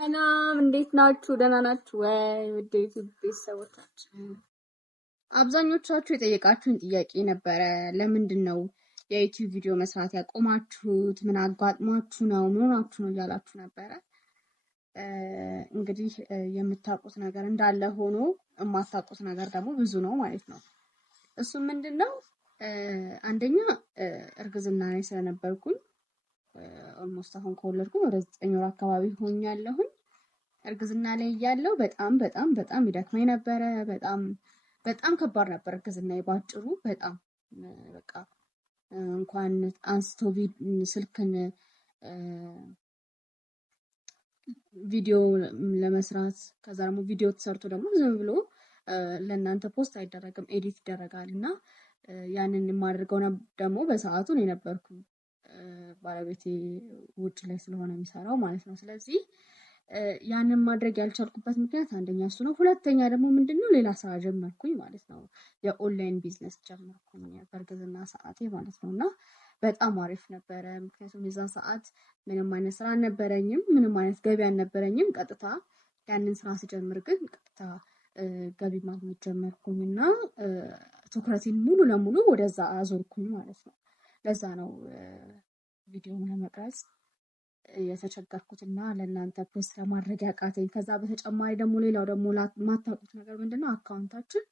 ሰላም እንዴት ናችሁ? ደህና ናችሁ ወይ? ውድ ቤተሰቦቻችን አብዛኞቻችሁ የጠየቃችሁን ጥያቄ ነበረ። ለምንድን ነው የዩቲዩብ ቪዲዮ መስራት ያቆማችሁት? ምን አጋጥሟችሁ ነው? ምን ሆናችሁ ነው እያላችሁ ነበረ። እንግዲህ የምታውቁት ነገር እንዳለ ሆኖ የማታውቁት ነገር ደግሞ ብዙ ነው ማለት ነው። እሱም ምንድን ነው? አንደኛ እርግዝና ላይ ስለነበርኩኝ ኦልሞስት አሁን ከወለድኩኝ ወደ 9 ወር አካባቢ ሆኛለሁኝ። እርግዝና ላይ እያለሁ በጣም ይደክመኝ ነበረ። በጣም ከባድ ነበር እርግዝና ባጭሩ። በጣም በቃ እንኳን አንስቶ ስልክን ቪዲዮ ለመስራት ከዛ ደግሞ ቪዲዮ ተሰርቶ ደግሞ ዝም ብሎ ለእናንተ ፖስት አይደረግም፣ ኤዲት ይደረጋል እና ያንን የማደርገው ደግሞ በሰዓቱ ነው የነበርኩ ባለቤቴ ውጭ ላይ ስለሆነ የሚሰራው ማለት ነው። ስለዚህ ያንን ማድረግ ያልቻልኩበት ምክንያት አንደኛ እሱ ነው። ሁለተኛ ደግሞ ምንድነው ሌላ ስራ ጀመርኩኝ ማለት ነው። የኦንላይን ቢዝነስ ጀመርኩኝ በእርግዝና ሰዓቴ ማለት ነው እና በጣም አሪፍ ነበረ። ምክንያቱም የዛ ሰዓት ምንም አይነት ስራ አልነበረኝም፣ ምንም አይነት ገቢ አልነበረኝም። ቀጥታ ያንን ስራ ስጀምር ግን ቀጥታ ገቢ ማግኘት ጀመርኩኝ እና ትኩረቴን ሙሉ ለሙሉ ወደዛ አዞርኩኝ ማለት ነው። ለዛ ነው ቪዲዮውን ለመቅረጽ የተቸገርኩትና ለእናንተ ፖስት ለማድረግ ያቃተኝ። ከዛ በተጨማሪ ደግሞ ሌላው ደግሞ ማታውቁት ነገር ምንድነው አካውንታችን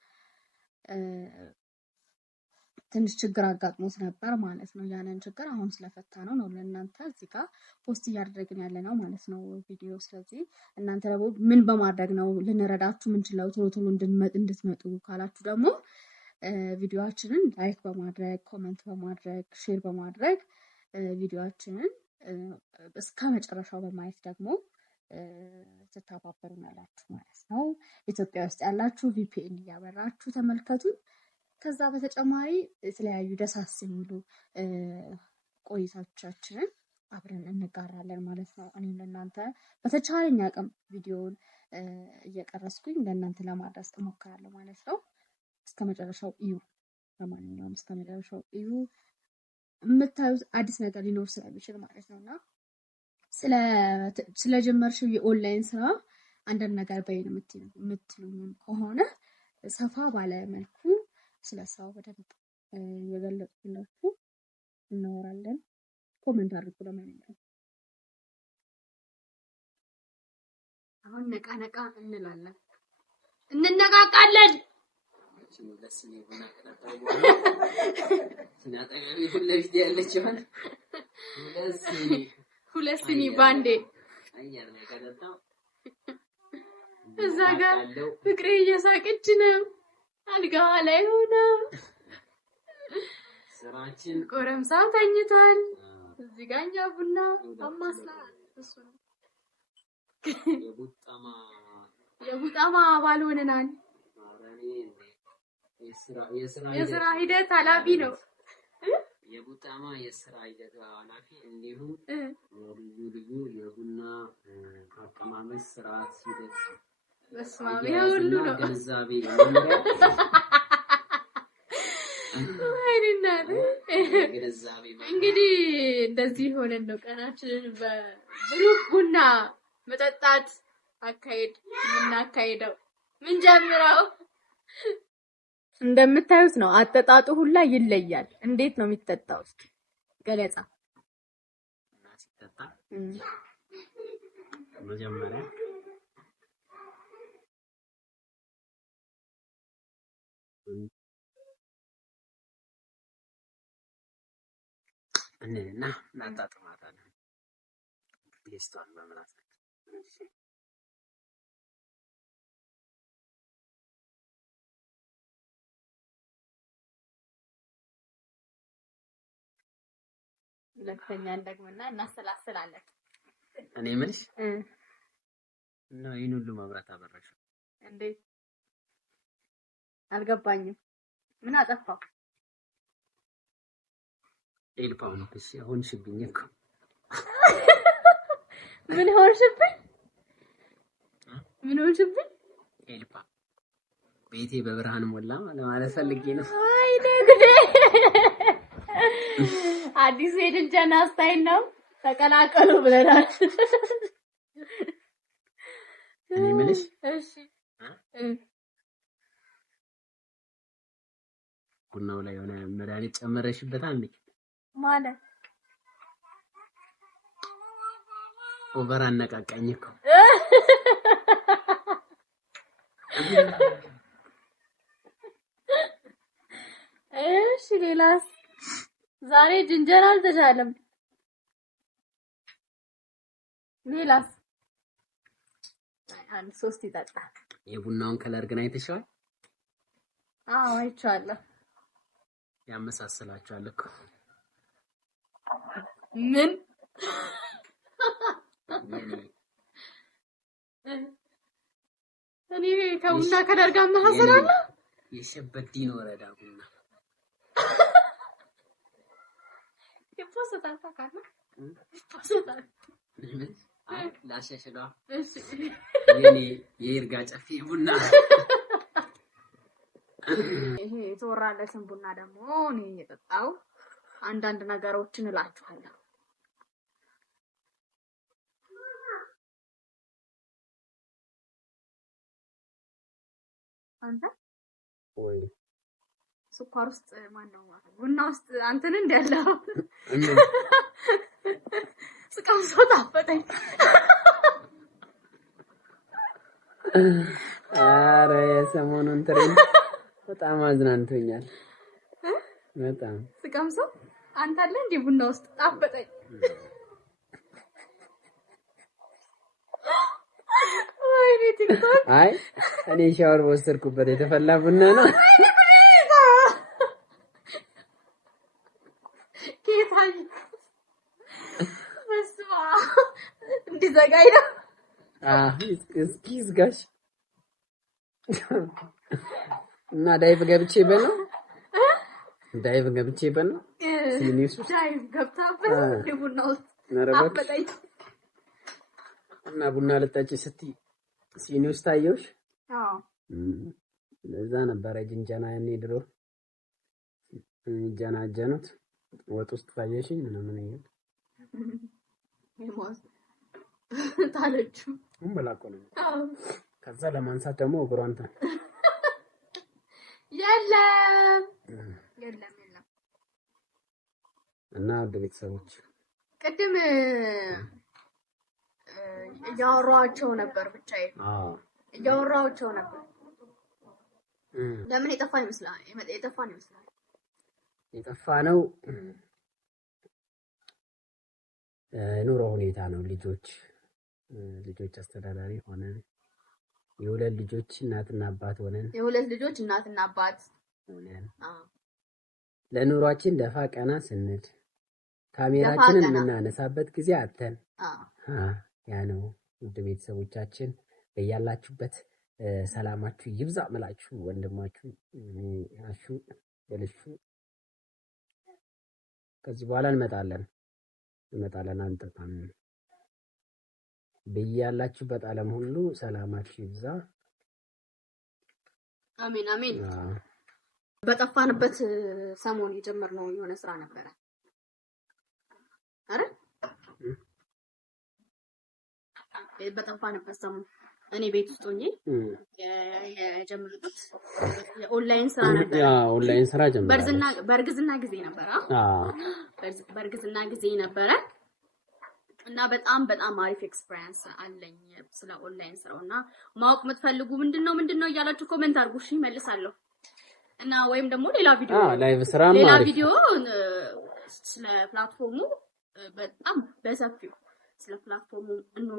ትንሽ ችግር አጋጥሞት ነበር ማለት ነው። ያንን ችግር አሁን ስለፈታ ነው ለእናንተ እዚህ ጋር ፖስት እያደረግን ያለ ነው ማለት ነው ቪዲዮ። ስለዚህ እናንተ ደግሞ ምን በማድረግ ነው ልንረዳችሁ ምንችለው ቶሎ እንድትመጡ ካላችሁ ደግሞ ቪዲዮአችንን ላይክ በማድረግ ኮሜንት በማድረግ ሼር በማድረግ ቪዲዮአችንን እስከ መጨረሻው በማየት ደግሞ ትተባበሩናላችሁ ማለት ነው። ኢትዮጵያ ውስጥ ያላችሁ ቪፒኤን እያበራችሁ ተመልከቱ። ከዛ በተጨማሪ የተለያዩ ደሳስ የሚሉ ቆይታዎቻችንን አብረን እንጋራለን ማለት ነው። እኔም ለእናንተ በተቻለኝ አቅም ቪዲዮውን እየቀረስኩኝ ለእናንተ ለማድረስ እሞክራለሁ ማለት ነው። እስከ መጨረሻው እዩ። ለማንኛውም እስከ መጨረሻው እዩ። የምታዩት አዲስ ነገር ሊኖር ስለሚችል ማለት ነውና ስለጀመርሽው የኦንላይን ስራ አንዳንድ ነገር በይን የምትሉኝ ከሆነ ሰፋ ባለ መልኩ ስለ ስራው በደንብ የገለጽኩላችሁ እናወራለን። ኮሜንት አድርጉ። ለማንኛውም አሁን ነቃ እንላለን፣ እንነቃቃለን። ሁለት ሲኒ ባንዴ እዛ ጋር ፍቅሬ እየሳቀች ነው። አልጋ ላይ ሆነ ስራችን ጎረምሳው ተኝቷል። እዚህ ጋር እኛ ቡና አማስላ እሱ ነው የቡጣማ ባል ሆነናል። የስራ ሂደት ኃላፊ ነው። የቡጣማ የስራ ሂደት ኃላፊ እንዲሁም ልዩ የቡና አቀማመጥ ስርዓት ሂደት በስማሚ ሁሉ ነው ገንዘቤ እንግዲህ እንደዚህ ሆነን ነው ቀናችንን በብሩክ ቡና መጠጣት አካሄድ የምናካሄደው። ምን ጀምረው እንደምታዩት ነው። አጠጣጡ ሁላ ይለያል። እንዴት ነው የሚጠጣው? እስኪ ገለጻ። ሲጠጣ መጀመሪያ እና እናጣጥማታለን ቴስቷን በመላስ ሁለተኛ እንደግመና እናሰላስላለን። እኔ ምንሽ እና ይሄን ሁሉ መብራት አበራሽ እንዴ? አልገባኝም። ምን አጠፋው? ኤልፓው ነው። እሺ አሁን ሽብኝ እኮ ምን ሆንሽብኝ? ምን ሆንሽብኝ? ኤልፓ ቤቴ በብርሃን ሞላ ማለት ፈልጌ ነው። አይ ደግዴ አዲስ የድንጀና ስታይል ነው። ተቀላቀሉ ብለናል። እኔ የምልሽ እሺ ቡናው ላይ የሆነ መድኃኒት ጨመረሽበታል እንዴ? ማለት ኦቨር አነቃቃኝ እኮ። እሺ ሌላስ? ዛሬ ጅንጀራ አልተቻለም። ሌላስ? አንድ ሶስት ይጠጣል። የቡናውን ከለር ግን አይተሽዋል? አዎ አይቼዋለሁ። ያመሳስላችኋል እኮ። ምን እኔ ከቡና ከለር ጋር ማሰራለሁ? የሸበዲን ወረዳ ቡና ይፖስታል ታውቃለህ? ይፖስታል። ላሸሽሏ የኔ የይርጋ ጨፌ ቡና። ይሄ የተወራለትን ቡና ደግሞ እኔ የጠጣው አንዳንድ ነገሮችን እላችኋለሁ። አንተ ወይ ስኳር ውስጥ ማን ነው ቡና ውስጥ አንተን እንዳለው ስቀምሶ ታፈጠኝ። ኧረ የሰሞኑን ትሬንድ በጣም አዝናንቶኛል። በጣም ስቀምሶ አንተ አለ እንዴ ቡና ውስጥ ታፈጠኝ። ወይኔ ቲክቶክ። አይ እኔ ሻወር በወሰድኩበት የተፈላ ቡና ነው። ኬታኝ መስዋ እንዲዘጋይ ነው። እስኪ ዝጋሽ እና ዳይቭ ገብቼ በለው ዳይቭ ሲኒስ ዳይቭ ገብታበት ቡና ውስጥ አፈጠኝ። እና ቡና ልጠጪ ስትይ ሲኒስ ታየውሽ? አዎ ለዛ ነበር ጅንጀና ያኔ ድሮ ጀናጀኑት ወጥ ውስጥ ታየሽኝ ምናምን ይሄ ይሞስ ታለች በላቆ ነው። ከዛ ለማንሳት ደግሞ እግሯን የለም እና ወደ ቤተሰቦች ቅድም እያወራኋቸው ነበር ብቻዬ። እያወራኋቸው ነበር። ለምን የጠፋ ይመስላል? የጠፋ ነው ኑሮ ሁኔታ ነው። ልጆች አስተዳዳሪ ሆነን የሁለት ልጆች እናትና አባት ሆነን ለኑሯችን ደፋ ቀና ስንል ካሜራችንን የምናነሳበት ጊዜ አተን ያ ነው። ውድ ቤተሰቦቻችን በያላችሁበት ሰላማችሁ ይብዛ ምላችሁ ወንድማችሁ አሹ በልሹ ከዚህ በኋላ እንመጣለን አንጠፋም። በያላችሁበት ዓለም ሁሉ ሰላማችሁ ይብዛ። አሜን አሜን። በጠፋንበት ሰሞን የጀመርነው የሆነ ስራ ነበረ አይደል? በጠፋንበት ሰሞን እኔ ቤት ውስጥ ሆኜ የጀመርኩት የኦንላይን ስራ ነበር። ኦንላይን ስራ ጀመረ። በእርግዝና ጊዜ ነበር። በእርግዝና ጊዜ ነበረ እና በጣም አሪፍ ኤክስፒሪየንስ አለኝ ስለ ኦንላይን ስራውና ማወቅ የምትፈልጉ ምንድነው እያላችሁ ኮሜንት አድርጉ። እሺ መልሳለሁ። እና ወይም ደግሞ ሌላ ቪዲዮ ስለ ፕላትፎርሙ በጣም በሰፊው ስለ ፕላትፎርሙ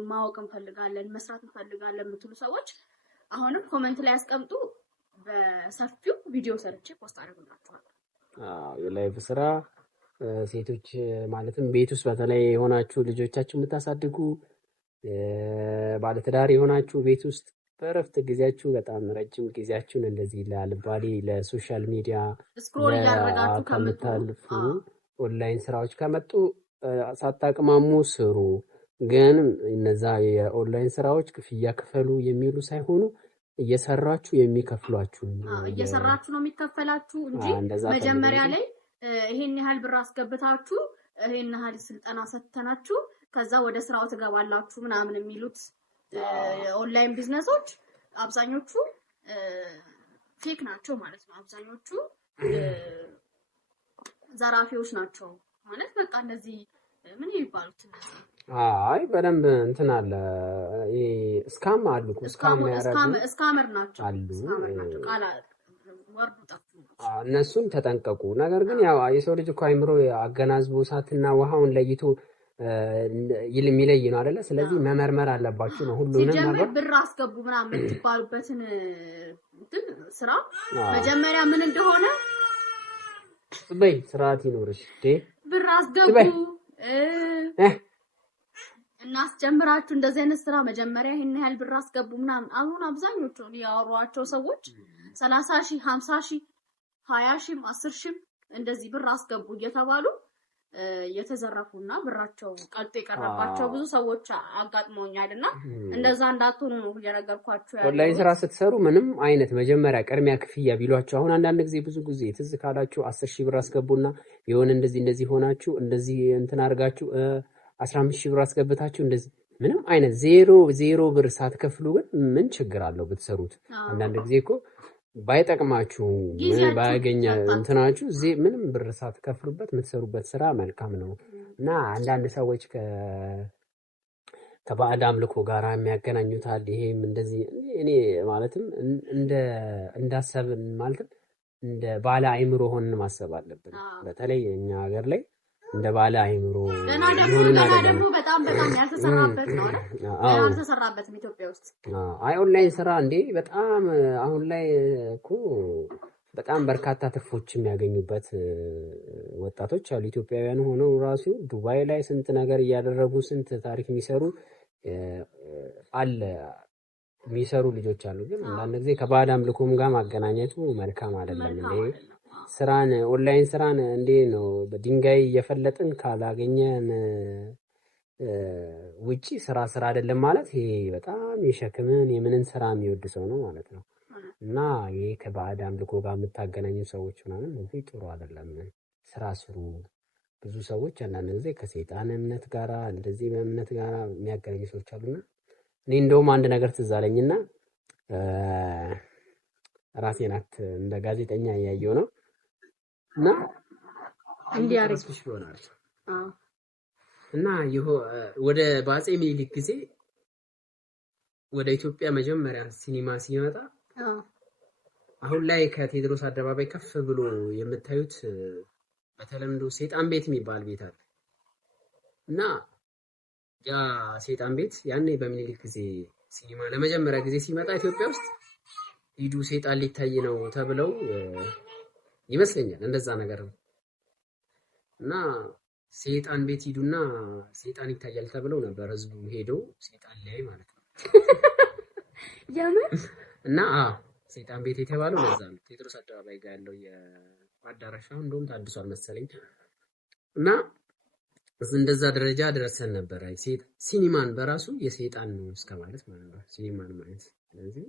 ማወቅ እንፈልጋለን፣ መስራት እንፈልጋለን የምትሉ ሰዎች አሁንም ኮሜንት ላይ አስቀምጡ። በሰፊው ቪዲዮ ሰርቼ ፖስት አደርግላችኋለሁ። የላይቭ ስራ ሴቶች ማለትም ቤት ውስጥ በተለይ የሆናችሁ ልጆቻችሁ የምታሳድጉ ባለትዳር የሆናችሁ ቤት ውስጥ በእረፍት ጊዜያችሁ በጣም ረጅም ጊዜያችሁን እንደዚህ ለአልባሌ ለሶሻል ሚዲያ ስክሮል እያደረጋችሁ ከምታልፉ ኦንላይን ስራዎች ከመጡ ሳታቅማሙ ስሩ። ግን እነዛ የኦንላይን ስራዎች ክፍያ ክፈሉ የሚሉ ሳይሆኑ እየሰራችሁ የሚከፍሏችሁ እየሰራችሁ ነው የሚከፈላችሁ እንጂ መጀመሪያ ላይ ይሄን ያህል ብር አስገብታችሁ ይሄን ያህል ስልጠና ሰጥተናችሁ ከዛ ወደ ስራው ትገባላችሁ ምናምን የሚሉት ኦንላይን ቢዝነሶች አብዛኞቹ ፌክ ናቸው ማለት ነው። አብዛኞቹ ዘራፊዎች ናቸው ማለት በቃ እነዚህ ምን ይባሉት እነዚህ አይ በደንብ እንትን አለ ስካም አሉ ስካመር ናቸው አሉ ቃላ ወርዱ ጠፉ። እነሱን ተጠንቀቁ። ነገር ግን ያው የሰው ልጅ እኮ አይምሮ አገናዝቦ እሳትና ውሃውን ለይቶ የሚለይ ነው አይደለ? ስለዚህ መመርመር አለባችሁ ነው ሁሉንም ነገር። ብር አስገቡ ምናምን የምትባሉበትን ስራ መጀመሪያ ምን እንደሆነ በይ ስርዓት ይኖርሽ። ብር አስገቡ እናስጀምራችሁ እንደዚህ አይነት ስራ መጀመሪያ ይሄን ያህል ብር አስገቡ ምናምን። አሁን አብዛኞቹ ያወሯቸው ሰዎች 30,000 50,000 20,000 10,000 እንደዚህ ብር አስገቡ እየተባሉ የተዘረፉና ብራቸው ቀልጦ የቀረባቸው ብዙ ሰዎች አጋጥመውኛልና እንደዛ እንዳትሆኑ ነው እየነገርኳችሁ ያለው። ኦንላይን ስራ ስትሰሩ ምንም አይነት መጀመሪያ ቅድሚያ ክፍያ ቢሏችሁ አሁን አንዳንድ ጊዜ ብዙ ጊዜ ትዝ ካላችሁ 10,000 ብር አስገቡና የሆነ እንደዚህ ሆናችሁ እንደዚህ እንትን አድርጋችሁ 15,000 ብር አስገብታችሁ እንደዚህ ምንም አይነት ዜሮ ብር ሳትከፍሉ ግን ምን ችግር አለው ብትሰሩት? አንዳንድ ጊዜ እኮ ባይጠቅማችሁ ባያገኛ እንትናችሁ ምንም ብር ሳትከፍሉበት የምትሰሩበት ስራ መልካም ነው እና አንዳንድ ሰዎች ከባዕድ አምልኮ ጋር የሚያገናኙታል። ይሄም እንደዚህ እኔ ማለትም እንዳሰብን ማለትም እንደ ባለ አይምሮ ሆነን ማሰብ አለብን። በተለይ እኛ ሀገር ላይ እንደ ባለ አይምሮ ደግሞ በጣም ያልተሰራበት ነው አይደል? ያልተሰራበትም ኢትዮጵያ ውስጥ አይ ኦንላይን ስራ እንዴ በጣም አሁን ላይ እኮ በጣም በርካታ ትርፎች የሚያገኙበት ወጣቶች አሉ። ኢትዮጵያውያን ሆነው ራሱ ዱባይ ላይ ስንት ነገር እያደረጉ ስንት ታሪክ የሚሰሩ የሚሰሩ ልጆች አሉ። ግን አንዳንድ ጊዜ ከባዕድ አምልኮም ጋር ማገናኘቱ መልካም አይደለም እንዴ። ስራን ኦንላይን ስራን እንዴ ነው በድንጋይ እየፈለጥን ካላገኘን ውጪ ስራ አይደለም ማለት ይሄ በጣም የሸክምን የምንን ስራ የሚወድ ሰው ነው ማለት ነው። እና ይሄ ከባዕድ አምልኮ ጋር የምታገናኙ ሰዎች ምናምን እዚህ ጥሩ አይደለም። ስራ ስሩ። ብዙ ሰዎች አንዳንድ ጊዜ ከሰይጣን እምነት ጋራ እንደዚህ በእምነት ጋራ የሚያገናኙ ሰዎች አሉና እኔ እንደውም አንድ ነገር ትዝ አለኝና ራሴን እንደ ጋዜጠኛ እያየሁ ነው እና እንዲያርግሽ ይሆናል እና ወደ በአፄ ምኒልክ ጊዜ ወደ ኢትዮጵያ መጀመሪያ ሲኒማ ሲመጣ አሁን ላይ ከቴዎድሮስ አደባባይ ከፍ ብሎ የምታዩት በተለምዶ ሰይጣን ቤት የሚባል ቤት አለ እና ያ ሰይጣን ቤት ያኔ በምኒልክ ጊዜ ሲኒማ ለመጀመሪያ ጊዜ ሲመጣ ኢትዮጵያ ውስጥ ሂዱ ሰይጣን ሊታይ ነው ተብለው ይመስለኛል እንደዛ ነገር ነው እና ሰይጣን ቤት ሂዱና ሰይጣን ይታያል ተብለው ነበር ህዝቡ ሄዶ ሰይጣን ላይ ማለት ነው እና ሰይጣን ቤት የተባለው ለዛ ነው። ቴዎድሮስ አደባባይ ጋር ያለው የአዳራሻው እንደውም ታድሷል መሰለኝ እና እንደዛ ደረጃ ደረሰን ነበር። ሲኒማን በራሱ የሰይጣን ነው እስከማለት ማለት ነው ሲኒማን ማለት። ስለዚህ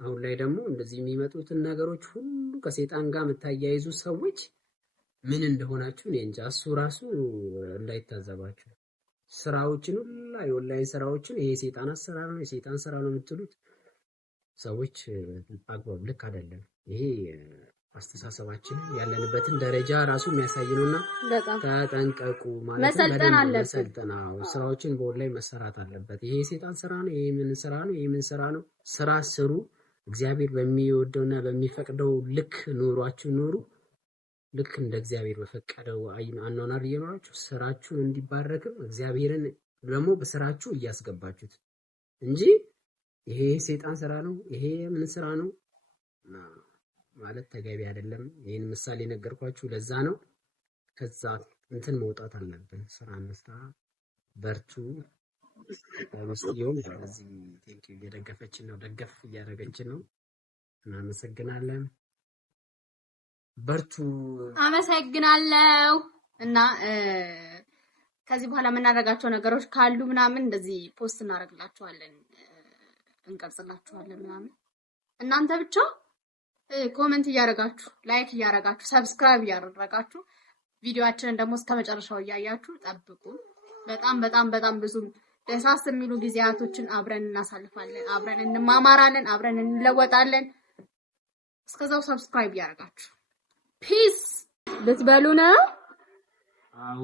አሁን ላይ ደግሞ እንደዚህ የሚመጡትን ነገሮች ሁሉ ከሰይጣን ጋር የምታያይዙ ሰዎች ምን እንደሆናችሁ እኔ እንጃ። እሱ ራሱ እንዳይታዘባችሁ ስራዎችን ሁላ የኦንላይን ስራዎችን ይሄ ሰይጣን አሰራር ነው የሰይጣን ስራ ነው የምትሉት ሰዎች አግባብ ልክ አይደለም። ይሄ አስተሳሰባችን ያለንበትን ደረጃ ራሱ የሚያሳይ ነውና ተጠንቀቁ ማለት መሰልጠን አለበት። ስራዎችን በኦንላይን መሰራት አለበት። ይሄ ሰይጣን ስራ ነው ይሄ ምን ስራ ነው ይሄ ምን ስራ ነው። ስራ ስሩ። እግዚአብሔር በሚወደውና በሚፈቅደው ልክ ኑሯችሁ ኑሩ። ልክ እንደ እግዚአብሔር በፈቀደው አኗኗር እየኖራችሁ ስራችሁን እንዲባረክም እግዚአብሔርን ደግሞ በስራችሁ እያስገባችሁት እንጂ ይሄ ሰይጣን ስራ ነው ይሄ ምን ስራ ነው ማለት ተገቢ አይደለም። ይሄን ምሳሌ ነገርኳችሁ ለዛ ነው። ከዛ እንትን መውጣት አለብን። ስራ እንስራ፣ በርቱ። ታመስየው ስለዚህ ቴንክ ዩ እየደገፈችን ነው ደገፍ እያደረገችን ነው። እናመሰግናለን። በርቱ። አመሰግናለሁ። እና ከዚህ በኋላ የምናደርጋቸው ነገሮች ካሉ ምናምን እንደዚህ ፖስት እናደርግላችኋለን፣ እንቀርጽላችኋለን ምናምን። እናንተ ብቻ ኮሜንት እያደረጋችሁ ላይክ እያደረጋችሁ ሰብስክራይብ እያደረጋችሁ ቪዲዮአችንን ደግሞ እስከመጨረሻው እያያችሁ ጠብቁ። በጣም ብዙ ደሳስ የሚሉ ጊዜያቶችን አብረን እናሳልፋለን፣ አብረን እንማማራለን፣ አብረን እንለወጣለን። እስከዛው ሰብስክራይብ ያደርጋችሁ ፒስ ልትበሉ ነው? አዎ